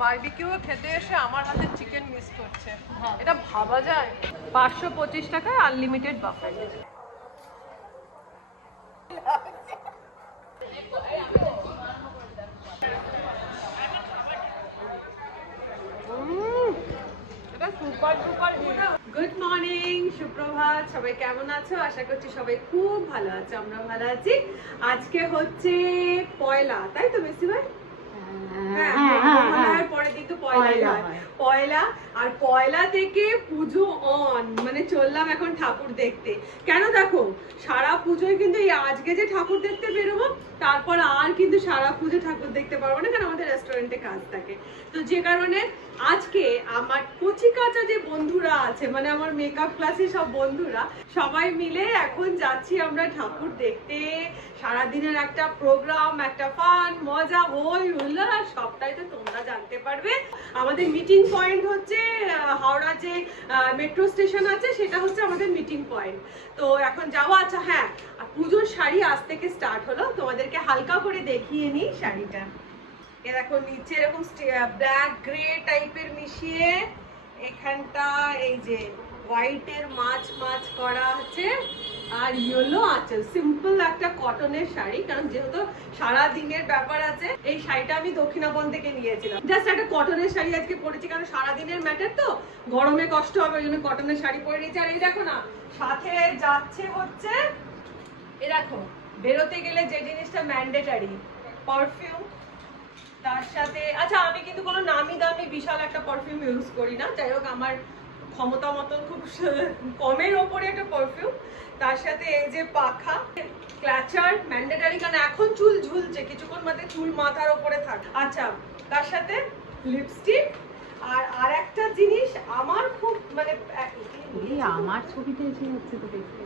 Barbecue খেতে এসে আমার হাতে চিকেন মিস করছে, এটা ভাবা যায়? 525 টাকায় আনলিমিটেড বাফেট। গুড মর্নিং, সুপ্রভাত, সবাই কেমন আছো? আশা করছি সবাই খুব ভালো আছো, আমরা ভালো আছি। আজকে হচ্ছে পয়লা, তাই তো মেসি ভাই? পরের দিন তো পয়লা, আর পয়লা থেকে পুজো অন, মানে চললাম এখন ঠাকুর দেখতে। কেন দেখো, সারা পুজোয় কিন্তু এই আজকে যে ঠাকুর দেখতে বেরোবো, তারপর আর কিন্তু সারা পুজো ঠাকুর দেখতে পারবো না, কারণ আমাদের রেস্টুরেন্টে কাজ থাকে। তো যে কারণে আজকে আমার কচি কাঁচা যে বন্ধুরা আছে, মানে আমার মেকআপ ক্লাসে সব বন্ধুরা, সবাই মিলে এখন যাচ্ছি আমরা ঠাকুর দেখতে। সারাদিনের একটা প্রোগ্রাম, একটা ফান, মজা, হই হুল্লাস সবটাই তো তোমরা জানতে পারবে। আমাদের মিটিং পয়েন্ট হচ্ছে হাওড়া যে মেট্রো স্টেশন আছে, সেটা হচ্ছে আমাদের মিটিং পয়েন্ট। তো এখন যাবো। আচ্ছা হ্যাঁ, পুজোর শাড়ি আজ থেকে স্টার্ট হলো, তোমাদেরকে হালকা করে দেখিয়ে নিই শাড়িটা। এ দেখো, নিচে এরকম ব্ল্যাক গ্রে টাইপের মিশিয়ে, এখানটা এই যে হোয়াইটের মাছ মাছ করা আছে, আর ইয়েলো আছে। সিম্পল একটা কটনের শাড়ি, কারণ যেহেতু সারা দিনের ব্যাপার আছে। এই শাড়িটা আমি দক্ষিণাবন থেকে নিয়েছিলাম। জাস্ট একটা কটনের শাড়ি আজকে পরেছি, কারণ সারা দিনের ম্যাটার তো, গরমে কষ্ট হবে, ওই জন্য কটনের শাড়ি পরে নিয়েছি। আর এই দেখো না, সাথে যাচ্ছে হচ্ছে, এ দেখো, বেরোতে গেলে যে জিনিসটা ম্যান্ডেটারি, পারফিউম। তার সাথে, আচ্ছা আমি কিন্তু কোনো নামি দামি বিশাল একটা পারফিউম ইউজ করি না, যাই হোক আমার ক্ষমতা মতন খুব কমের ওপরে একটা পারফিউম। তার সাথে এই যে পাখা, ক্লাচার ম্যান্ডেটারি, কারণ এখন চুল ঝুলছে, কিছুক্ষণ মধ্যে চুল মাথার ওপরে থাকে। আচ্ছা, তার সাথে লিপস্টিক। আর একটা জিনিস আমার খুব মানে, আমার ছবিতে এসে যাচ্ছে তো দেখতে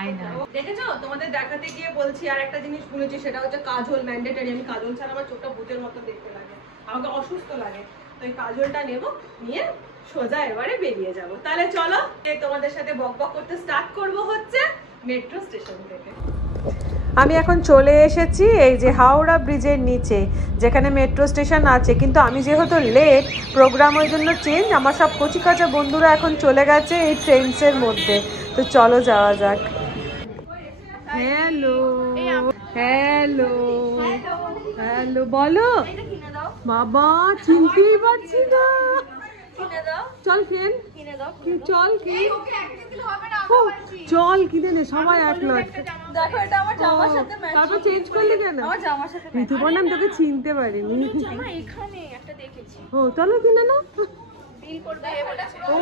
আয়না, দেখেছো? তোমাদের দেখাতে গিয়ে বলছি, আর একটা জিনিস ভুলেছি, সেটা হচ্ছে কাজল ম্যান্ডেটারি। আমি কাজল ছাড়া আমার চোখটা ভূতের মতো দেখতে লাগে, আমাকে অসুস্থ লাগে। তো এই কাজলটা নেবো, নিয়ে সোজা এবারে বেরিয়ে যাব। তাহলে চলো, তোমাদের সাথে বকবক করতে স্টার্ট করব হচ্ছে মেট্রো স্টেশন থেকে। আমি এখন চলে এসেছি এই যে হাওড়া ব্রিজের নিচে, যেখানে মেট্রো স্টেশন আছে। কিন্তু আমি যেহেতু লেট, প্রোগ্রাম ওই জন্য চেঞ্জ। আমার সব কচিকাচা বন্ধুরা এখন চলে গেছে এই ট্রেনসের মধ্যে। তো চলো যাওয়া যাক। হ্যালো হ্যালো হ্যালো, বলো বাবা, চিনতেই পারছি না। চল ফ্রেন, চল চল কিনে নে, সবাই এক লট। তারপর চেঞ্জ করলি কেন? ঋতুপর্ণা, আমি তোকে চিনতে পারিনি। ও চলো কিনে না। ও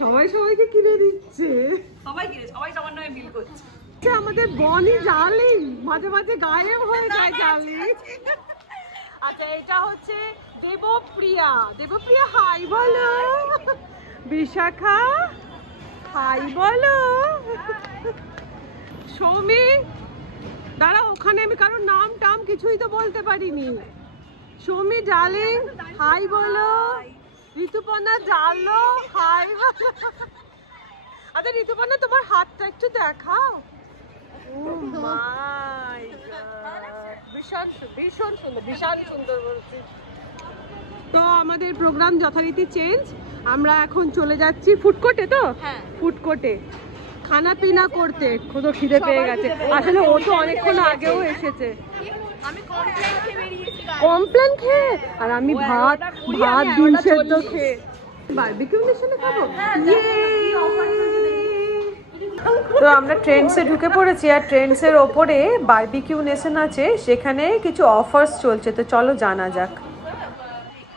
সবাই সবাইকে কিনে দিচ্ছে, সবাই সবার নামে বিল করছে। আমাদের বনি জার্লিং মাঝে মাঝে গায়েব হয়ে যায় জার্লিং। আচ্ছা, এটা হচ্ছে দেবপ্রিয়া। দেবপ্রিয়া হাই বলো। বিশাখা হাই বলো। সৌমি, দাঁড়া, ওখানে আমি কারোর নাম টাম কিছুই তো বলতে পারিনি। সৌমি ডার্লিং হাই বলো। ঋতুপর্ণা জানলো হাই বলো। আচ্ছা ঋতুপর্ণা, তোমার হাতটা একটু দেখাও। ভীষণ ভীষণ সুন্দর, ভীষণ সুন্দর বলছি। তো আমাদের প্রোগ্রাম যথারীতি চেঞ্জ। আমরা এখন চলে যাচ্ছি ফুডকোর্টে। তো হ্যাঁ, ফুডকোর্টে খানা পিনা করতে। কত খিদে পেয়ে গেছে, আসলে ও তো অনেকক্ষণ আগেও এসেছে। আমি কমপ্লেন খেয়ে, আর আমি ভাত ডিম সেদ্ধ খেয়ে বারবিকিউ নেশনে খাবো। তো আমরা ট্রেন্ডসে ঢুকে পড়েছি, আর ট্রেন্ডসের ওপরে বারবিকিউ নেশন আছে, সেখানে কিছু অফার্স চলছে। তো চলো জানা যাক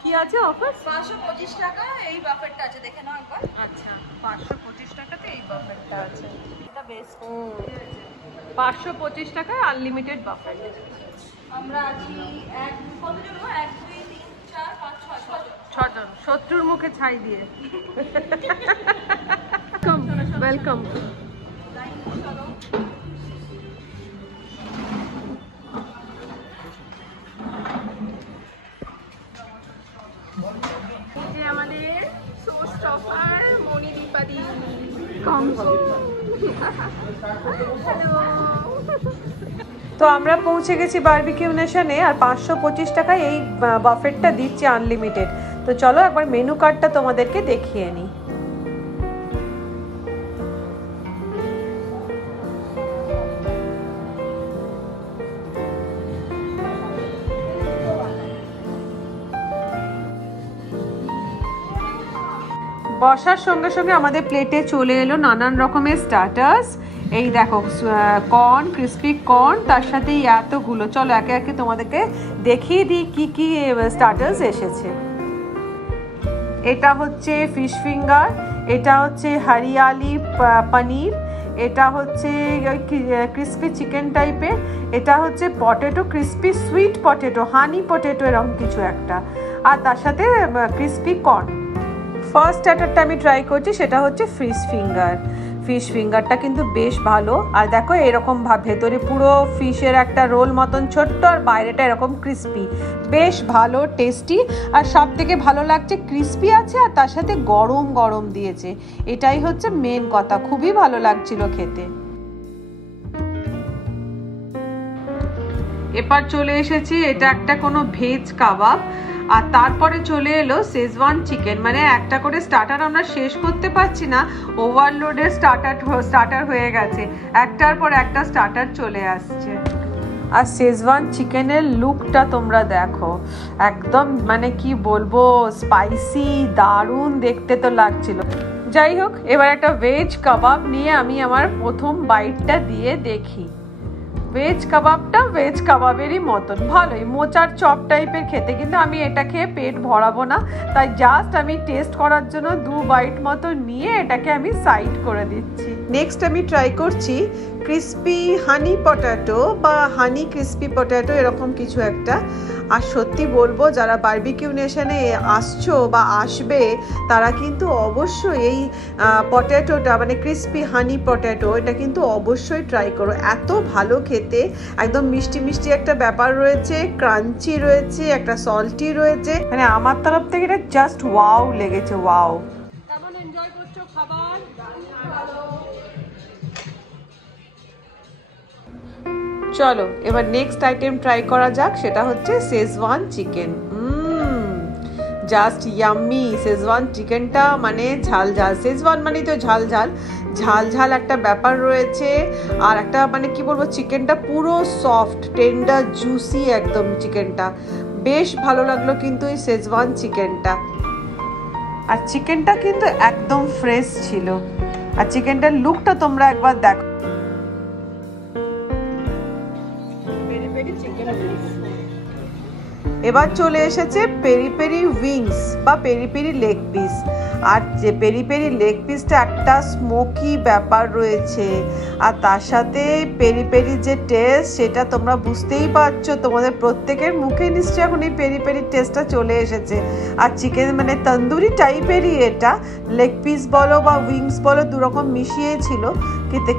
কি আছে অফার। 525 টাকা এই বাফেটটা আছে, দেখে নাও একবার। আচ্ছা, 525 টাকাতে এই বাফেটটা আছে, এটা বেস্ট। 525 টাকায় আনলিমিটেড বাফেট। আমরা আছি এক কতজন? 1 2 3 4 5 6 ছজন, শত্রুর মুখে ছাই দিয়ে। ওয়েলকাম। আমাদের সোর্স অফার মনি দীপাদি তো আমরা পৌঁছে গেছি বারবিকিউ নেশনে, আর 525 টাকায় এই বাফেটটা দিচ্ছে আনলিমিটেড। তো চলো একবার মেনু কার্ডটা তোমাদেরকে দেখিয়ে নিই। বসার সঙ্গে সঙ্গে আমাদের প্লেটে চলে এলো নানান রকমের স্টার্টার্স। এই দেখো কর্ন, ক্রিস্পি কর্ন, তার সাথে এতগুলো। চলো একে একে তোমাদেরকে দেখিয়ে দিই কি কি স্টার্টার্স এসেছে। এটা হচ্ছে ফিশ ফিঙ্গার, এটা হচ্ছে হরিয়ালি পনির, এটা হচ্ছে ক্রিস্পি চিকেন টাইপের, এটা হচ্ছে পটেটো, ক্রিস্পি সুইট পটেটো, হানি পটেটো এরকম কিছু একটা, আর তার সাথে ক্রিস্পি কর্ন। ফার্স্ট স্টার্টারটা আমি ট্রাই করছি, সেটা হচ্ছে ফিশ ফিঙ্গার। ফিশ ফিঙ্গারটা কিন্তু বেশ ভালো, আর দেখো এরকম ভেতরে পুরো ফিশের একটা রোল মতন ছোট্ট, আর বাইরেটা এরকম ক্রিস্পি, বেশ ভালো টেস্টি। আর সব থেকে ভালো লাগছে ক্রিস্পি আছে, আর তার সাথে গরম গরম দিয়েছে, এটাই হচ্ছে মেন কথা, খুবই ভালো লাগছিল খেতে। এবার চলে এসেছি, এটা একটা কোনো ভেজ কাবাব, আর তারপরে চলে এলো শেজওয়ান চিকেন। মানে একটা করে স্টার্টার আমরা শেষ করতে পারছি না, ওভারলোডের স্টার্টার হয়ে গেছে, একটার পর একটা স্টার্টার চলে আসছে। আর শেজওয়ান চিকেনের লুকটা তোমরা দেখো, একদম মানে কি বলবো, স্পাইসি, দারুণ দেখতে তো লাগছিল। যাই হোক, এবার একটা ভেজ কাবাব নিয়ে আমি আমার প্রথম বাইটটা দিয়ে দেখি। ভেজ কাবাবটা ভেজ কাবাবেরই মতন ভালোই, মোচার চপ টাইপের খেতে, কিন্তু আমি এটা খেয়ে পেট ভরাবো না, তাই জাস্ট আমি টেস্ট করার জন্য 2 বাইট মতো নিয়ে এটাকে আমি সাইড করে দিচ্ছি। নেক্সট আমি ট্রাই করছি ক্রিস্পি হানি পটেটো বা হানি ক্রিস্পি পটেটো, এরকম কিছু একটা। আর সত্যি বলবো, যারা বারবিকিউ নেশনে আসছো বা আসবে, তারা কিন্তু অবশ্যই এই পটেটোটা মানে ক্রিস্পি হানি পটেটো, এটা কিন্তু অবশ্যই ট্রাই করো, এত ভালো খেতে। একদম মিষ্টি মিষ্টি একটা ব্যাপার রয়েছে, ক্রাঞ্চি রয়েছে, একটা সল্টি রয়েছে, মানে আমার তরফ থেকে এটা জাস্ট ওয়াও লেগেছে, ওয়াও। কেমন এনজয় করছো খাবার? চলো এবার নেক্সট আইটেম ট্রাই করা যাক, সেটা হচ্ছে schezwan chicken. Just yummy. Schezwan চিকেনটা মানে ঝাল ঝাল, শেজওয়ান মানে তো ঝাল ঝাল, ঝাল ঝাল একটা ব্যাপার রয়েছে, আর একটা মানে কি বলবো, চিকেনটা পুরো সফট, টেন্ডার, জুসি একদম চিকেনটা, বেশ ভালো লাগলো কিন্তু এই শেজওয়ান চিকেনটা। আর চিকেনটা কিন্তু একদম ফ্রেশ ছিল, আর চিকেনটার লুকটা তোমরা একবার দেখো। এবার চলে এসেছে পেরি পেরি উইংস বা পেরি পেরি লেগ পিস, আর যে পেরি পেরি লেগ পিসটা একটা স্মোকি ব্যাপার রয়েছে, আর তার সাথে পেরি পেরি যে টেস্ট, সেটা তোমরা বুঝতেই পারছো, তোমাদের প্রত্যেকের মুখে নিশ্চয়ই এখন এই পেরি পেরি টেস্টটা চলে এসেছে। আর চিকেন মানে তন্দুরি টাইপেরই এটা, লেগ পিস বলো বা উইংস বলো, দুরকম মিশিয়ে ছিল,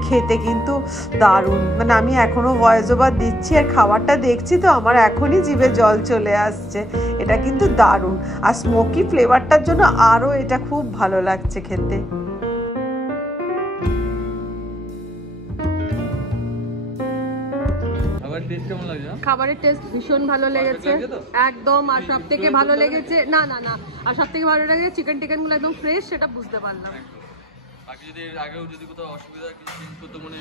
খেতে কিন্তু দারুণ। মানে আমি এখনো ভয়েস ওভার দিচ্ছি আর খাবারটা দেখছি, তো আমার এখনই জিভে জল চলে আসছে, এটা কিন্তু দারুণ। আর স্মোকি ফ্লেভারটার জন্য আরও এটা খুব ভালো লাগছে খেতে। খাবারের টেস্ট ভীষণ ভালো লেগেছে একদম, আর সব থেকে ভালো লেগেছে না না না আর সব থেকে ভালো লেগেছে চিকেন টিকেনগুলো একদম ফ্রেশ, সেটা বুঝতে পারলাম। বাকি যদি আগেও যদি কোথাও অসুবিধা কিছু চেঞ্জ করতে মনে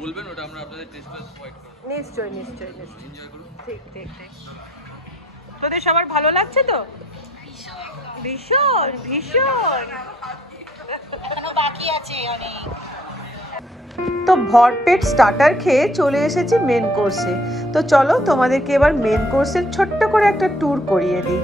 বলবেন, ওটা আমরা আপনাদের টেস্টটা প্রোভাইড করব। নিশ্চয়ই নিশ্চয়ই নিশ্চয়ই, এনজয় করুন। ঠিক ঠিক ঠিক। তোদের সবার ভালো লাগছে তো? ভীষণ ভীষণ বাকি আছে অনেক। তো ভরপেট স্টার্টার খেয়ে চলে এসেছি মেন কোর্সে। তো চলো তোমাদেরকে এবার মেন কোর্সের ছোট্ট করে একটা ট্যুর করিয়ে দিই।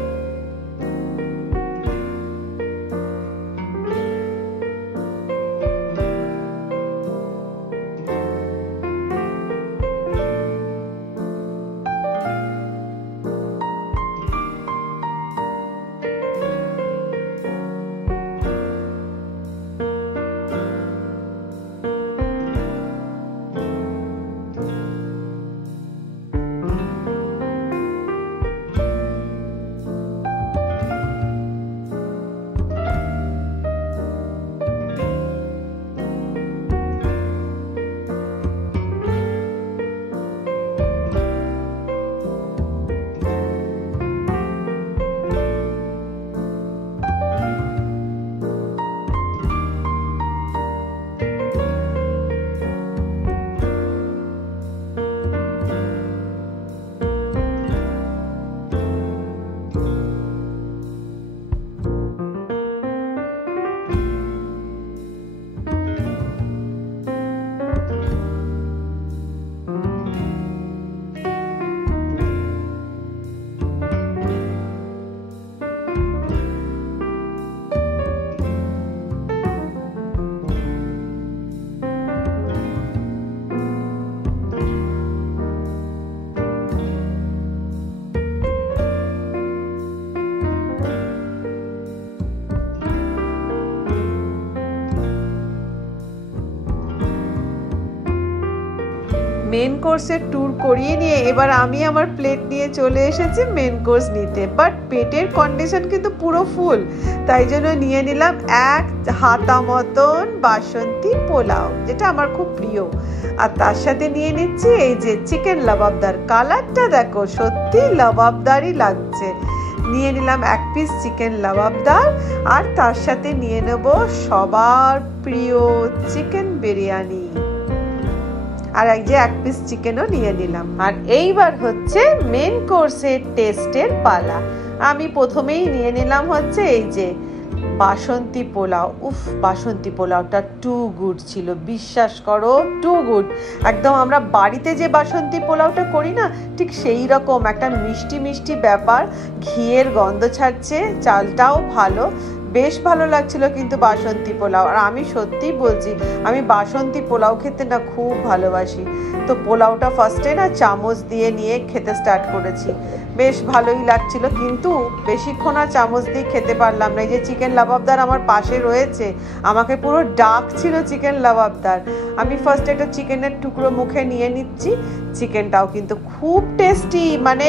মেন কোর্সের ট্যুর করিয়ে নিয়ে এবার আমি আমার প্লেট নিয়ে চলে এসেছি মেন কোর্স নিতে, বাট পেটের কন্ডিশন কিন্তু পুরো ফুল, তাই জন্য নিয়ে নিলাম এক হাতা মতন বাসন্তী পোলাও, যেটা আমার খুব প্রিয়। আর তার সাথে নিয়ে নিচ্ছি এই যে চিকেন লাবাবদার, কালারটা দেখো সত্যি লাবাবদারই লাগছে। নিয়ে নিলাম এক পিস চিকেন লাবাবদার, আর তার সাথে নিয়ে নেব সবার প্রিয় চিকেন বিরিয়ানি, আর এই যে এক পিস চিকেনও নিয়ে নিলাম। আর এইবার হচ্ছে মেন কোর্সের টেস্টের পালা। আমি প্রথমেই নিয়ে নিলাম হচ্ছে এই যে বাসন্তী পোলাও। উফ, বাসন্তী পোলাওটা টু গুড ছিল, বিশ্বাস করো টু গুড। একদম আমরা বাড়িতে যে বাসন্তী পোলাওটা করি না, ঠিক সেই রকম একটা মিষ্টি মিষ্টি ব্যাপার, ঘিয়ের গন্ধ ছাড়ছে, চালটাও ভালো, বেশ ভালো লাগছিল কিন্তু বাসন্তী পোলাও। আর আমি সত্যিই বলছি, আমি বাসন্তী পোলাও খেতে না খুব ভালোবাসি। তো পোলাওটা ফার্স্টে না চামচ দিয়ে নিয়ে খেতে স্টার্ট করেছি, বেশ ভালোই লাগছিল, কিন্তু বেশিক্ষণ আর চামচ দিয়ে খেতে পারলাম না। এই যে চিকেন লাবাবদার আমার পাশে রয়েছে, আমাকে পুরো ডাকছিল চিকেন লাবাবদার। আমি ফার্স্ট একটা চিকেনের টুকরো মুখে নিয়ে নিচ্ছি। চিকেনটাও কিন্তু খুব টেস্টি, মানে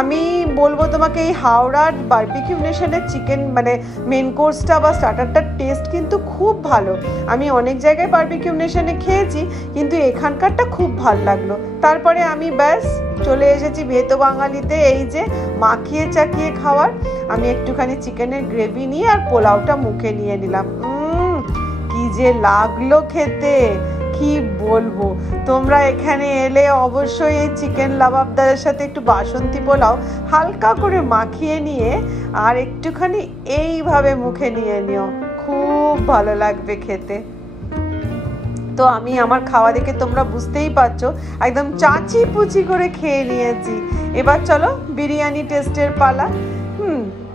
আমি বলবো তোমাকে এই হাওড়ার বারবিকিউ নেশনের চিকেন মানে মেন কোর্সটা বা স্টার্টারটার টেস্ট কিন্তু খুব ভালো। আমি অনেক জায়গায় বারবিকিউ নেশনে খেয়েছি, কিন্তু এখানকারটা খুব ভালো লাগলো। তারপরে আমি ব্যাস চলে এসেছি ভেতো বাঙালিতে, এই যে মাখিয়ে চাকিয়ে খাওয়ার। আমি একটুখানি চিকেনের গ্রেভি নিয়ে আর পোলাওটা মুখে নিয়ে নিলাম। কি যে লাগলো খেতে, কি বলবো। তোমরা এখানে এলে অবশ্যই এই চিকেন লাবাবদারের সাথে একটু বাসন্তী পোলাও হালকা করে মাখিয়ে নিয়ে আর একটুখানি এইভাবে মুখে নিয়ে নিও, খুব ভালো লাগবে খেতে। তো আমি আমার খাওয়া দেখে তোমরা বুঝতেই পারছো, একদম চাচি পুচি করে খেয়ে নিয়েছি। এবার চলো বিরিয়ানি টেস্টের পালা।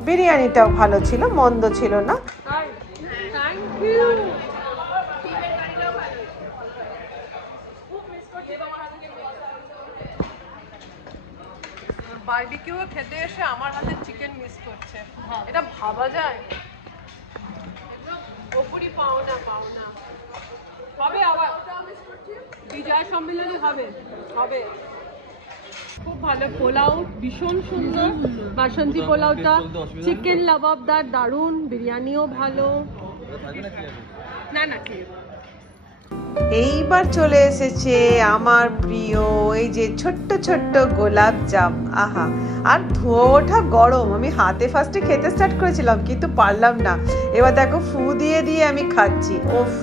বিরিয়ানিটাও ভালো ছিল, মন্দ ছিল না। বারবিকিউ খেতে এসে আমার হাতে চিকেন মিস করছে, এটা ভাবা যায়? ওপরই পাওনা হবে, আবার বিজয় সম্মেলনী হবে। খুব ভালো পোলাও, ভীষণ সুন্দর বাসন্তী পোলাওটা, চিকেন লাবাবদার দারুণ, বিরিয়ানিও ভালো। না খেয়ে এইবার চলে এসেছে আমার প্রিয় এই যে ছোট্ট ছোট্ট গোলাপ জাম। আহা, আর ধোয়া ওঠা গরম। আমি হাতে ফার্স্টে খেতে স্টার্ট করেছিলাম, কিন্তু পারলাম না। এবার দেখো ফু দিয়ে দিয়ে আমি খাচ্ছি। ওফ,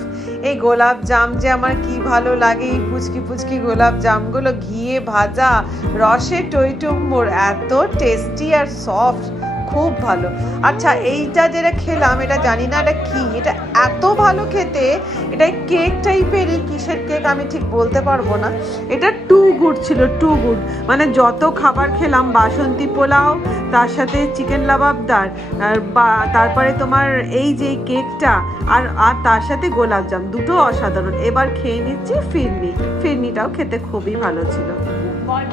এই গোলাপ জাম যে আমার কি ভালো লাগে। এই পুচকি পুচকি গোলাপ জামগুলো ঘিয়ে ভাজা, রসে টইটুম্বর, এত টেস্টি আর সফট, খুব ভালো। আচ্ছা, এইটা যেটা খেলাম, এটা জানি না এটা কি, এটা এত ভালো খেতে। এটা কেক টাইপেরই, কিসের কেক আমি ঠিক বলতে পারবো না। এটা টু গুড ছিল, টু গুড। মানে যত খাবার খেলাম, বাসন্তী পোলাও, তার সাথে চিকেন লাবাবদার, আর তারপরে তোমার এই যে কেকটা, আর তার সাথে গোলাপ জাম, দুটো অসাধারণ। এবার খেয়ে নিচ্ছি ফিরনিটাও খেতে খুবই ভালো ছিল।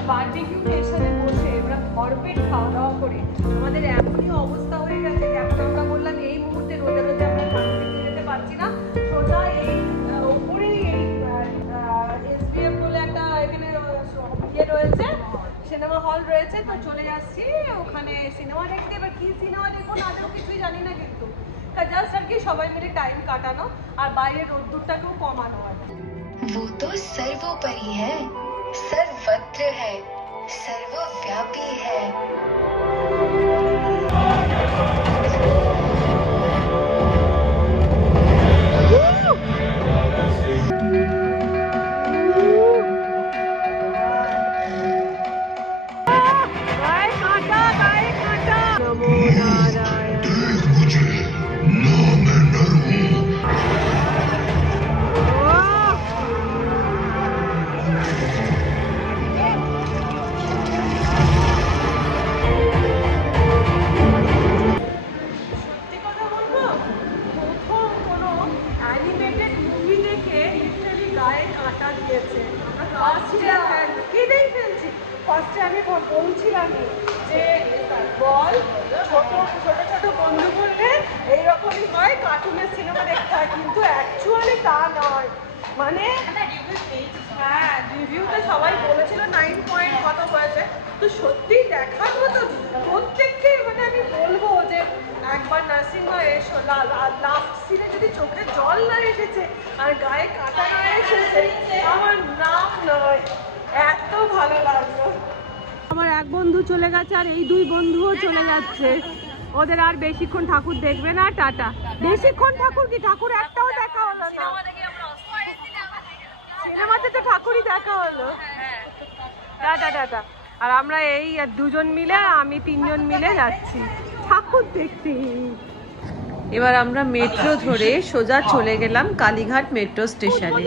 বারবিকিউ নেশনে বসে আমরা ভরপেট খাওয়া দাওয়া করে আমাদের এমনই অবস্থা হয়ে গেছে, যেমন আমরা বললাম এই মুহূর্তে রোদে আমরা বারবিকিউ যেতে পারছি না। সোজা এই উপরেই এই এসবিএফ বলে একটা এখানে ইয়ে রয়েছে, সিনেমা হল রয়েছে, তো চলে যাচ্ছি ওখানে সিনেমা দেখতে। এবার কি সিনেমা দেখবো না দেখো কিছুই জানি না, কিন্তু জাস্ট আর কি সবাই মিলে টাইম কাটানো আর বাইরের রোদ্দুরটাকেও কমানো আর কি। वो तो सर्वोपरि है, सर्वत्र है, सर्वव्यापी है। আমি বলছিলাম যে বল ছোট ছোট বন্ধু বললে এইরকমই হয়, কার্টুনের সিনেমা দেখতে হয়, কিন্তু অ্যাকচুয়ালি তা নয়। মানে হ্যাঁ রিভিউতে সবাই বলেছিল 9 পয়েন্ট কত হয়েছে, তো সত্যি দেখার মতো প্রত্যেককে মানে আমি বলবো যে একবার নার্সিংহোমে এসো। লাস্ট সিনে যদি চোখে জল না এসেছে আর গায়ে কাঁটা না এসেছে আমার নাম নয়, এত ভালো লাগলো। আমার এক বন্ধু চলে গেছে আর এই দুই বন্ধুও চলে যাচ্ছে, ওদের আর বেশিক্ষণ ঠাকুর দেখবে না, টাটা। বেশিক্ষণ ঠাকুর কি, ঠাকুর একটাও দেখা হলো না, সিনেমাতে তো ঠাকুরই দেখা হলো। Tata tata. আর আমরা এই দুজন মিলে, আমি তিনজন মিলে যাচ্ছি ঠাকুর দেখতে। এবার আমরা মেট্রো ধরে সোজা চলে গেলাম কালীঘাট মেট্রো স্টেশনে।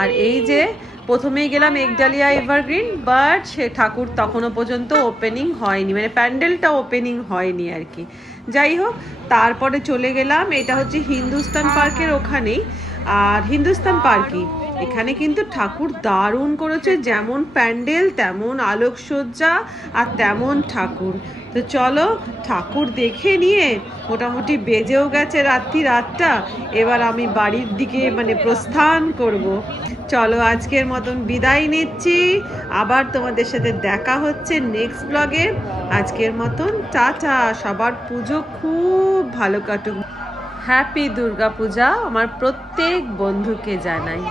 আর এই যে প্রথমেই গেলাম একডালিয়া এভারগ্রিন, বাট সে ঠাকুর তখনও পর্যন্ত ওপেনিং হয়নি, মানে প্যান্ডেলটা ওপেনিং হয়নি আর কি। যাই হোক, তারপরে চলে গেলাম, এটা হচ্ছে হিন্দুস্তান পার্কের ওখানেই। আর হিন্দুস্তান পার্কই, এখানে কিন্তু ঠাকুর দারুণ করেছে, যেমন প্যান্ডেল তেমন আলোকসজ্জা আর তেমন ঠাকুর। তো চলো ঠাকুর দেখে নিয়ে মোটামুটি বেজেও গেছে রাত্রি 8টা, এবার আমি বাড়ির দিকে মানে প্রস্থান করব। চলো আজকের মতন বিদায় নিচ্ছি, আবার তোমাদের সাথে দেখা হচ্ছে নেক্সট ব্লগে। আজকের মতন টাটা, সবার পুজো খুব ভালো কাটুক। হ্যাপি দুর্গা পূজা আমার প্রত্যেক বন্ধুকে জানাই।